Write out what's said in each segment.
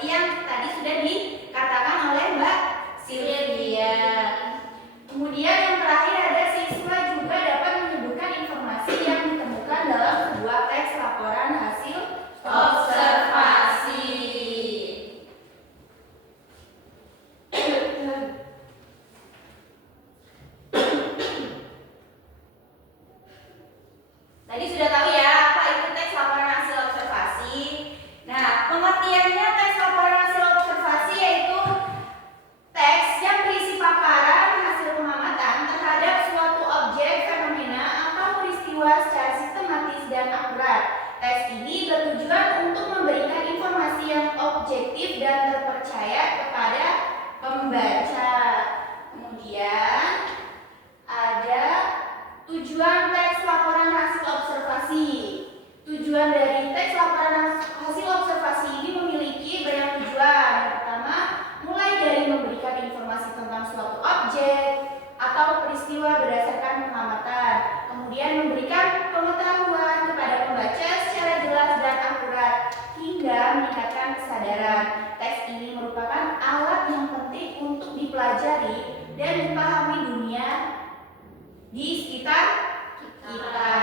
seperti yang tadi sudah dikatakan oleh Mbak Sylvia. Kemudian yang terakhir ada siswa juga dapat menyebutkan informasi yang ditemukan dalam sebuah teks laporan hasil observasi. Tadi sudah tahu ya apa itu teks laporan hasil observasi. Nah, pengertiannya teks laporan hasil observasi yaitu teks yang berisi paparan hasil pengamatan terhadap suatu objek, fenomena, atau peristiwa secara sistematis dan akurat. Teks ini bertujuan untuk memberikan informasi yang objektif dan terpercaya kepada pembaca. Kemudian ada tujuan teks laporan hasil observasi. Tujuan dari teks laporan hasil observasi ini memiliki banyak tujuan. Yang pertama, mulai dari memberikan informasi tentang suatu objek atau peristiwa berdasarkan pengamatan. Kemudian memberikan pengetahuan kepada pembaca secara jelas dan akurat hingga meningkatkan kesadaran. Teks ini merupakan alat yang penting untuk dipelajari dan dipahami dunia di sekitar kita.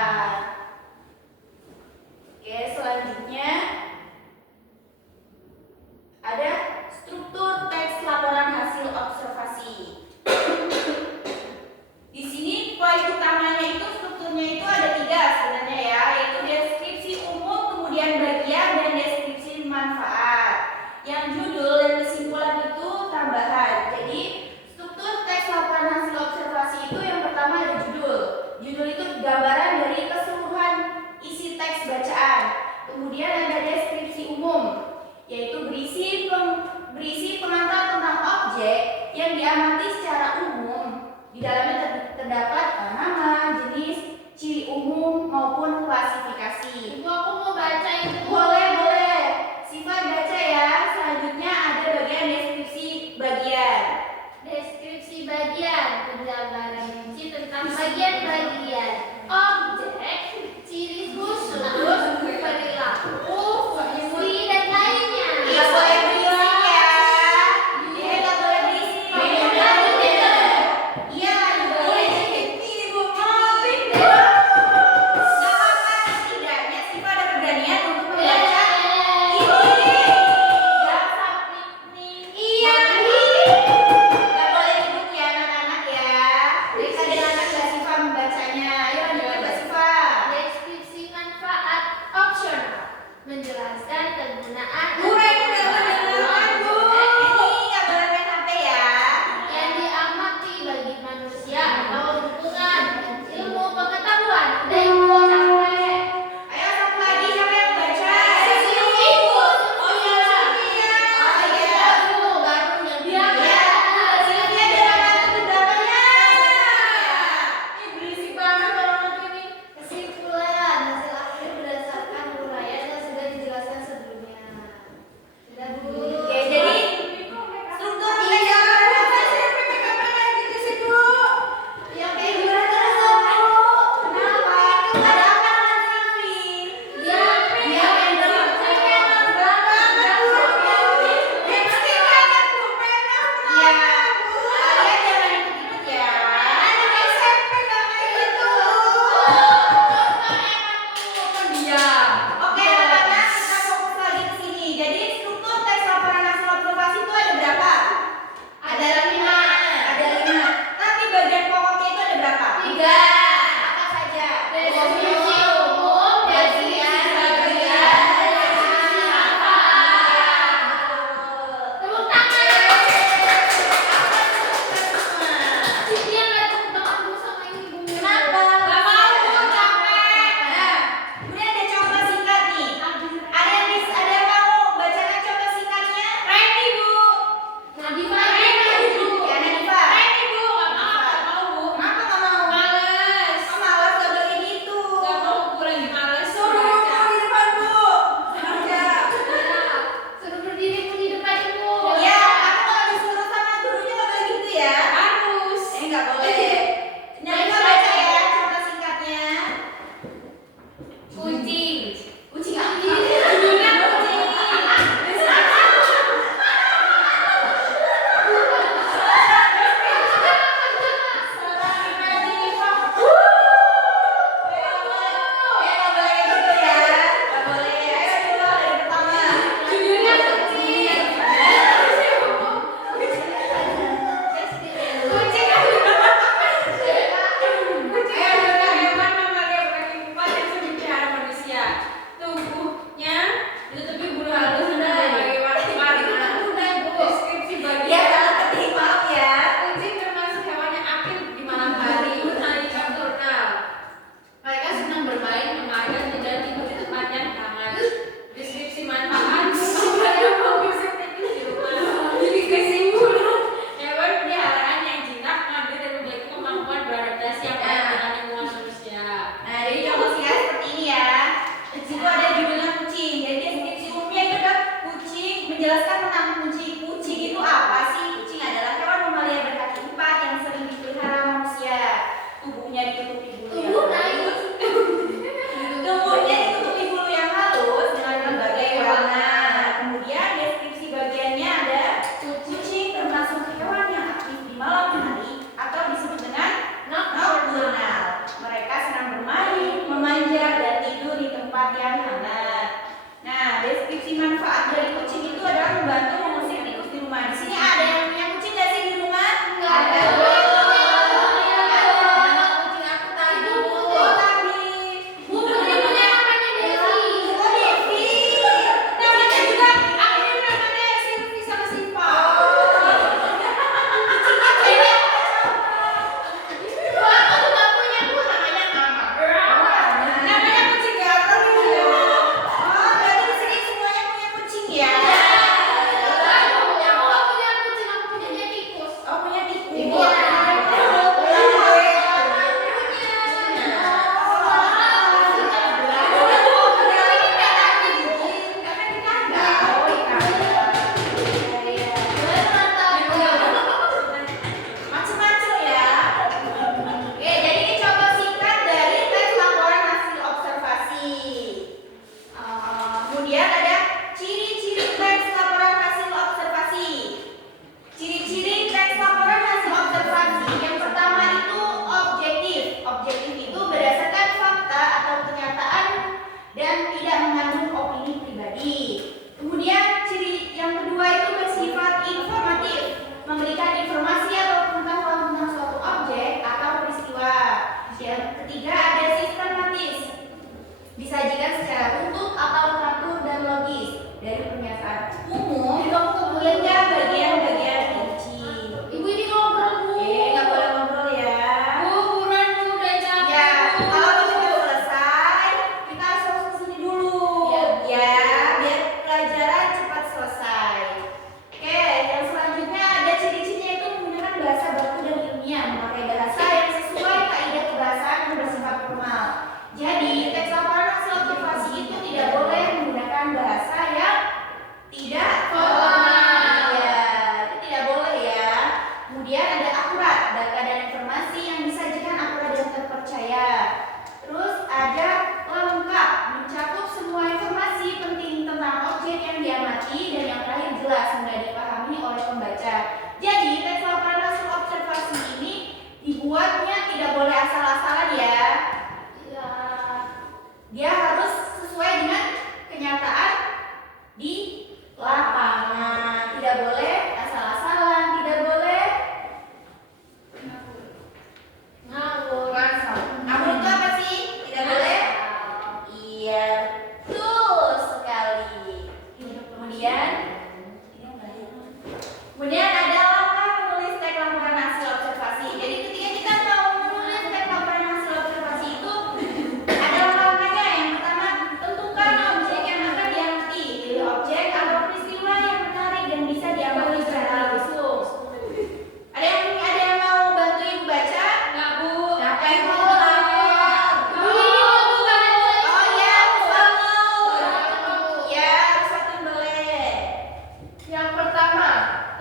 Oke, selanjutnya ada struktur teks laporan hasil observasi. Di sini poin utamanya itu strukturnya itu ada 3 sebenarnya ya, yaitu deskripsi umum, kemudian bagian, dan deskripsi manfaat. Yang judul dan kesimpulan itu tambahan. Jadi struktur teks laporan hasil observasi itu yang pertama ada judul. Judul itu gambaran dari keseluruhan isi teks bacaan. Kemudian ada deskripsi umum, yaitu berisi pengantar tentang objek yang diamati secara umum. Di dalamnya terdapat nama, jenis, ciri umum maupun klasifikasi. Ibu, aku mau baca itu. Boleh. Sifat baca ya. Selanjutnya ada bagian deskripsi bagian. Deskripsi bagian, penjabaran rinci tentang bagian-bagian objek, ciri khusus, perilaku, fungsi, dan lainnya. Nggak boleh berisik ya. Nggak boleh berisik. menjelaskan tentang kucing. Kucing itu apa sih? Kucing adalah hewan mamalia berkaki 4 yang sering dipelihara manusia. Tubuhnya ditutupi bulu yang halus. Tubuhnya ditutupi bulu yang halus dengan berbagai warna. Kemudian deskripsi bagiannya ada kucing termasuk hewan yang aktif di malam hari atau disebut dengan nocturnal. Mereka senang bermain, memanjat, dan tidur di tempat yang hangat. Nah, deskripsi manfaat dari kucing itu adalah membantu mengusir tikus di rumah. Di sini ada yang punya kucing nggak sih di rumah? Nggak ada. Kucing aku tadi. Oh, tadi. Bu, Putri punya namanya Devi. Oh, Devi. Namanya juga akhirnya namanya Silvi sama Siva. Kucingnya Bu, aku juga punya Bu, namanya Mama. namanya kucing ganteng ya. Oh, berarti di sini semuanya punya kucing ya? Aku nggak punya kucing, aku punya tikus. Oh, punya tikus. Iya. Macam-macam ya. Oke, jadi ini contoh singkat dari teks laporan hasil observasi. Kemudian ada ciri-ciri teks laporan hasil observasi. Ciri-ciri teks laporan hasil observasi. Yang pertama itu objektif. Objektif itu berdasarkan fakta atau kenyataan dan tidak mengandung opini pribadi. Kemudian ciri yang kedua itu bersifat informatif, memberikan informasi atau pengetahuan tentang suatu objek atau peristiwa. Yang ketiga ada sistematis, disajikan secara utuh atau teratur dan logis dari pernyataan umum hingga bagian-bagian rinci. Ibu ini ngobrol, Bu. Nggak boleh ngobrol ya. Bu, buruan Bu, udah capek. Ya, Bu. kalau sudah selesai, kita harus fokus ke sini dulu. Ya. Biar pelajaran cepat selesai. Oke, yang selanjutnya ada ciri-cirinya itu menggunakan bahasa baku dan ilmiah, memakai bahasa yang sesuai kaidah kebahasaan yang bersifat formal. Jadi, teks laporan hasil observasi itu tidak boleh menggunakan bahasa yang tidak formal. Ya, itu tidak boleh ya. Kemudian ada akurat, data dan informasi yang disajikan akurat dan terpercaya. Terus ada lengkap, mencakup semua informasi penting tentang objek yang diamati dan yang terakhir jelas mudah dipahami oleh pembaca. Jadi teks laporan hasil observasi ini dibuatnya tidak boleh asal-asalan ya. Ya. Dia harus sesuai dengan kenyataan di lapangan. Tidak boleh asal-asalan, tidak boleh Ngawur. ngawur itu apa sih? Tidak boleh? Iya, betul sekali. Kemudian ada langkah menulis teks laporan hasil observasi. Jadi ketika kita mau menulis teks laporan hasil observasi itu ada langkahnya. Yang pertama, tentukan objek yang akan diamati. Pilih objek atau peristiwa yang menarik dan bisa diamati secara langsung. Ada yang mau bantu ibu baca? Nggak, Bu. Ngapain mau lapor? Bu, ini Bu, banget. Oh iya, ya, satu boleh. Yang pertama,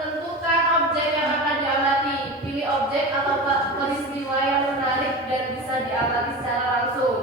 tentukan objek yang akan diamati. Pilih objek atau peristiwa yang menarik dan bisa diamati secara langsung.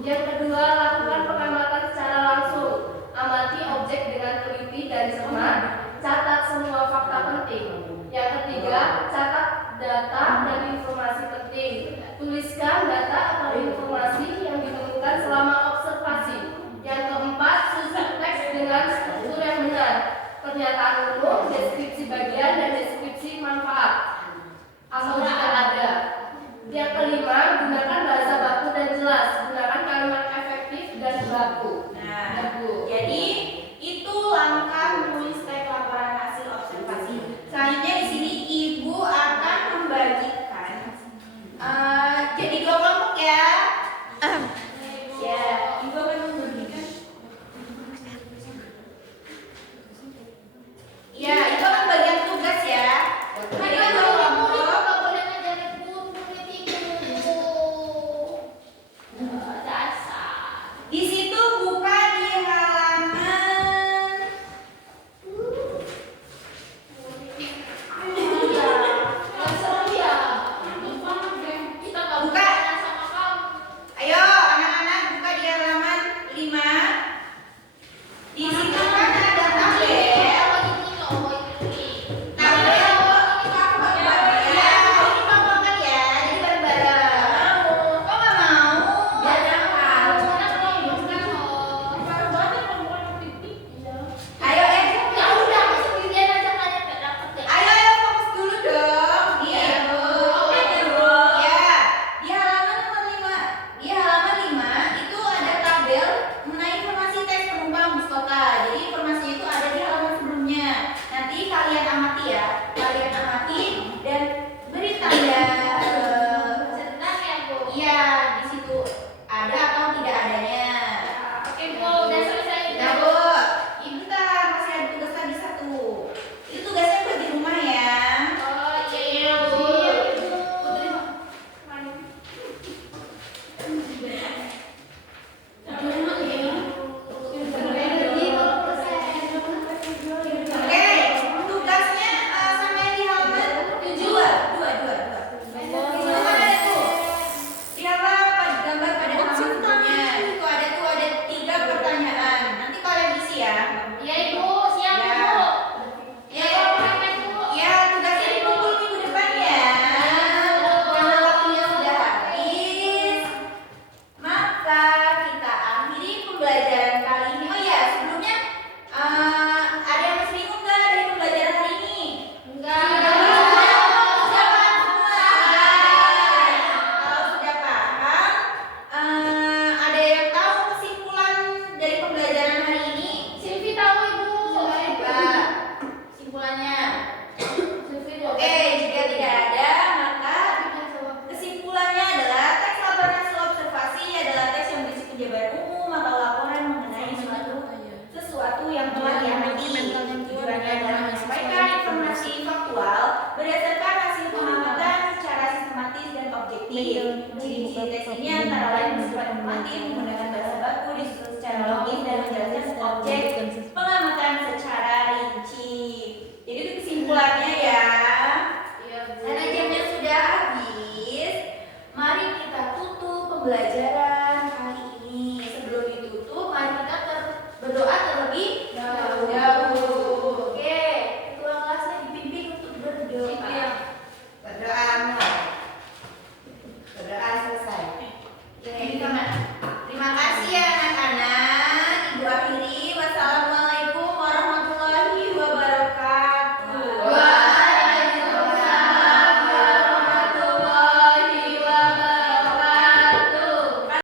Yang kedua, lakukan pengamatan secara langsung. Amati objek dengan teliti dan cermat. Catat semua fakta penting. Yang ketiga, catat data dan informasi penting. Tuliskan data atau informasi yang ditemukan selama observasi. Yang keempat, susun teks dengan struktur yang benar. Pernyataan umum, deskripsi bagian, dan deskripsi manfaat atau jika ada. Yang kelima, gunakan bahasa baku dan jelas. Gunakan kalimat efektif dan baku. Nah, jadi itu langkah menulis teks laporan hasil observasi. Selanjutnya di sini ibu akan membagikan jadi 2 kelompok ya. Ya, ibu akan membagikan. Ya, itu akan bagian tugas ya. Jadi 2 kelompok. kalian amati ya,